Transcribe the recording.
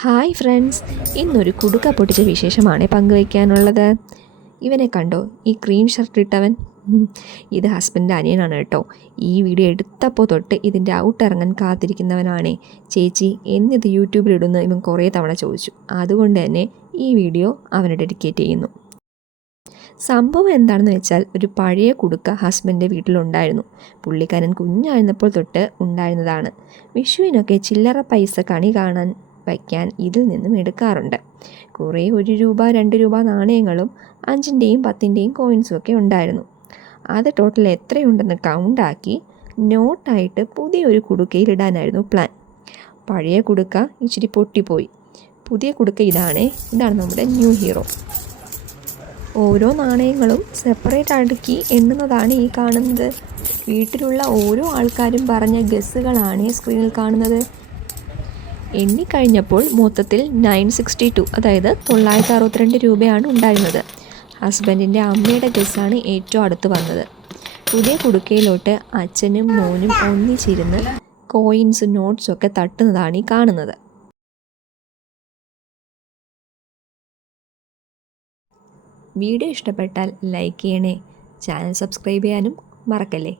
Hi friends, ഇന്നൊരു കുടുക്ക പൊട്ടിച്ച വിശേഷമാണ് പങ്കുവയ്ക്കാനുള്ളത്. ഇവനെ കണ്ടോ, ഈ ക്രീം ഷർട്ട് ഇട്ടവൻ? ഇത് ഹസ്ബൻഡിൻ്റെ അനിയനാണ് കേട്ടോ. ഈ വീഡിയോ എടുത്തപ്പോൾ തൊട്ട് ഇതിൻ്റെ ഔട്ട് ഇറങ്ങാൻ കാത്തിരിക്കുന്നവനാണേ. ചേച്ചി എന്നിത് യൂട്യൂബിലിടുന്ന ഇവൻ കുറേ തവണ ചോദിച്ചു. അതുകൊണ്ട് തന്നെ ഈ വീഡിയോ അവന് ഡെഡിക്കേറ്റ് ചെയ്യുന്നു. സംഭവം എന്താണെന്ന് വെച്ചാൽ, ഒരു പഴയ കുടുക്ക ഹസ്ബൻഡിൻ്റെ വീട്ടിലുണ്ടായിരുന്നു. പുള്ളിക്കാരൻ കുഞ്ഞായിരുന്നപ്പോൾ തൊട്ട് ഉണ്ടായിരുന്നതാണ്. വിഷുവിനൊക്കെ ചില്ലറ പൈസ കണി കാണാൻ വയ്ക്കാൻ ഇതിൽ നിന്നും എടുക്കാറുണ്ട്. കുറേ 1 രൂപ 2 രൂപ നാണയങ്ങളും 5ൻ്റെയും 10ൻ്റെയും കോയിൻസും ഒക്കെ ഉണ്ടായിരുന്നു. അത് ടോട്ടൽ എത്രയുണ്ടെന്ന് കൗണ്ടാക്കി നോട്ടായിട്ട് പുതിയൊരു കുടുക്കയിൽ ഇടാനായിരുന്നു പ്ലാൻ. പഴയ കുടുക്ക ഇച്ചിരി പൊട്ടിപ്പോയി. പുതിയ കുടുക്ക ഇതാണ് നമ്മുടെ ന്യൂ ഹീറോ. ഓരോ നാണയങ്ങളും സെപ്പറേറ്റ് അടുക്കി എണ്ണുന്നതാണ് ഈ കാണുന്നത്. വീട്ടിലുള്ള ഓരോ ആൾക്കാരും പറഞ്ഞ ഗസ്സുകളാണ് സ്ക്രീനിൽ കാണുന്നത്. എണ്ണിക്കഴിഞ്ഞപ്പോൾ മൊത്തത്തിൽ 962, അതായത് 962 രൂപയാണ് ഉണ്ടായിരുന്നത്. ഹസ്ബൻഡിൻ്റെ അമ്മയുടെ ഗസ്സാണ് ഏറ്റവും അടുത്ത് വന്നത്. പുതിയ കുടുക്കയിലോട്ട് അച്ഛനും മോനും ഒന്നിച്ചിരുന്ന് കോയിൻസും നോട്ട്സും ഒക്കെ തട്ടുന്നതാണ് ഈ കാണുന്നത്. വീഡിയോ ഇഷ്ടപ്പെട്ടാൽ ലൈക്ക് ചെയ്യണേ. ചാനൽ സബ്സ്ക്രൈബ് ചെയ്യാനും മറക്കല്ലേ.